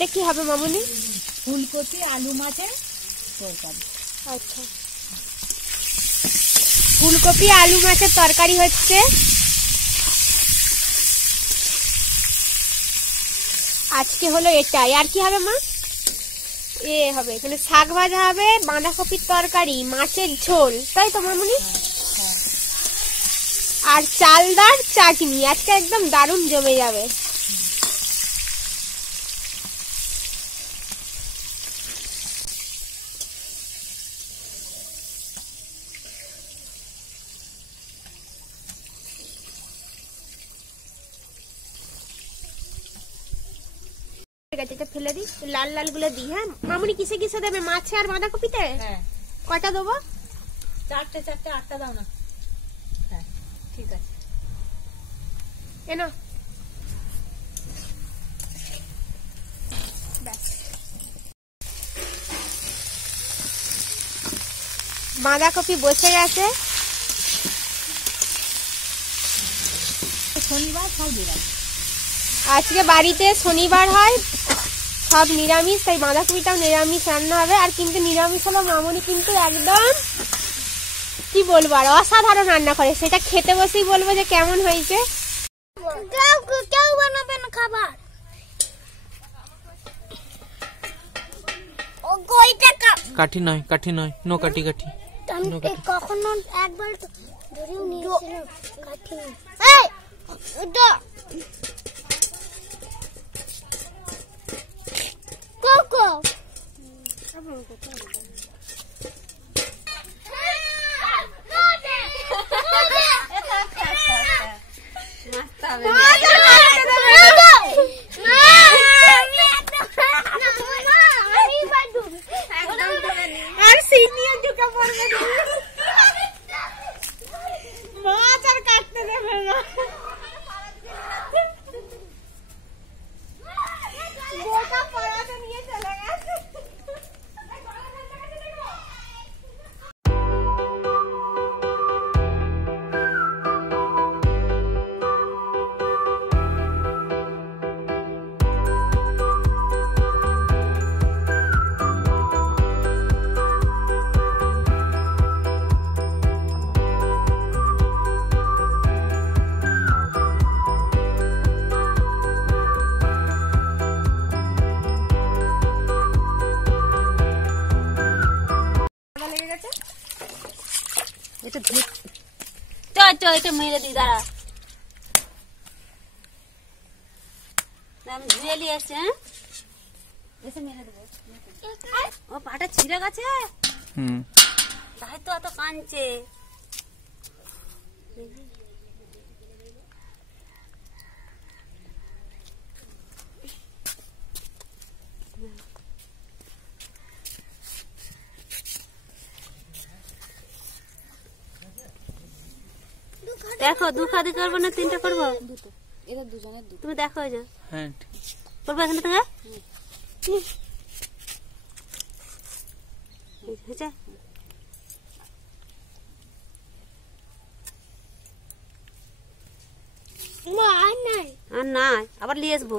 এটা কি হবে মামুনি? ফুলকপি আলু মাছের তরকারি। আচ্ছা, ফুলকপি আলু মাছের তরকারি হচ্ছে। আজকে হলো এটাই। আর কি হবে মা? এ হবে এখানে শাক ভাজা হবে, বাঁধাকপির তরকারি, মাছের ঝোল, তাই তো মামুনি? আর চালদার চাটনি। আজকে একদম দারুণ জমে যাবে। ঠিক আছে, এটা ফেলে দিই, লাল লাল গুলো দিই। হ্যাঁ মামুনি, কিসে কিসে দেবে? মাছে আর বাঁধাকপিতে? হ্যাঁ। কয়টা দেবো? 4টে 8টা দাও না। হ্যাঁ ঠিক আছে। এনো বাঁধাকপি বসে গেছে। শনিবার সব নিরামিষ। আজকে বাড়িতে শনিবার হয়, সব নিরামিষ, তাই বাঁধাকপিটাও নিরামিষ রান্না হবে। আর কিন্তু নিরামিষ হলো মামুনি কিন্তু একদম কি বলবো আর অসাধারণ রান্না করে। সেটা খেতে বসেই বলবো যে কেমন হয়েছে। কেউ বানাবে না খাবার। কাঠি নয়, নো কাঠি। কখনো একবার ধরেও নিয়েছিল কাঠি। কোকো আর সিনিয়র ঢুকে পড়বে, মাছ আর কাটতে দেবে না। গোটা পড়াতে নিয়ে চলে গেছে। এটা মেরে দি, দাঁড়া আমি ধুয়ে নিয়ে এসছি। হ্যাঁ এসে মেরে দেবো। ও পাটা ছিঁড়ে গেছে, তাই তো অত কাঁদছে। দেখো 2 খাদি করবো না 3টা করবো? এটা দুজনের দুটো। তুমি দেখো যে হ্যাঁ করবো এখানে থেকে। আর নাই, আবার নিয়ে আসবো।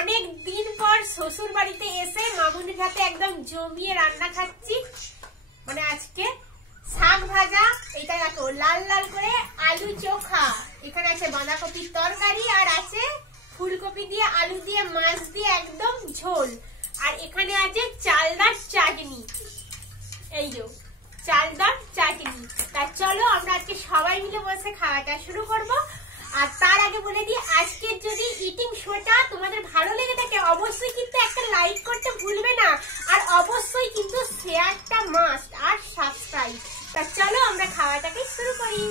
অনেক দিন পর শ্বশুর বাড়িতে এসে মামুনির হাতে একদম জমিয়ে রান্না খাচ্ছি। মানে আজকে শাক ভাজা, এটা দেখো লাল লাল করে, আলু চোখা, এখানে আছে বাঁধাকপির তরকারি, আর আছে ফুলকপি দিয়ে আলু দিয়ে মাছ দিয়ে একদম ঝোল, আর এখানে আছে চালদার চাটনি। এই যে চালদার চাটনি। তা চলো আমরা আজকে সবাই মিলে বসে খাওয়াটা শুরু করব। আর তার আগে বলে দিই, আজকের যদি ইটিং শোটা তোমাদের ভালো লেগে থাকে অবশ্যই কিন্তু একটা লাইক করতে ভুলবে না, আর অবশ্যই কিন্তু শেয়ারটা মাস্ট, আর সাবস্ক্রাইব। তা চলো আমরা খাওয়াটাকে শুরু করি।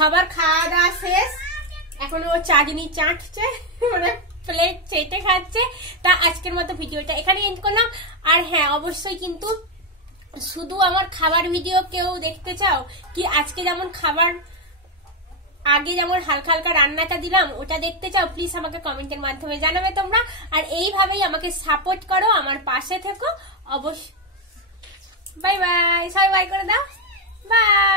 খাবার খাওয়া দাওয়া শেষ, এখন ও চাটনি চাটছে, মানে প্লেট চেটে খাচ্ছে। তা আজকের মতো ভিডিওটা এখানে এন্ড করলাম। আর হ্যাঁ, অবশ্যই কিন্তু শুধু আমার খাবার ভিডিও কেউ দেখতে চাও কি, আজকে যেমন খাবার আগে যেমন হালকা হালকা রান্নাটা দিলাম ওটা দেখতে চাও, প্লিজ আমাকে কমেন্টের মাধ্যমে জানাবে তোমরা। আর এইভাবেই আমাকে সাপোর্ট করো, আমার পাশে থেকো অবশ্যই। বাই বাই, সবাই বাই করে দাও, বাই।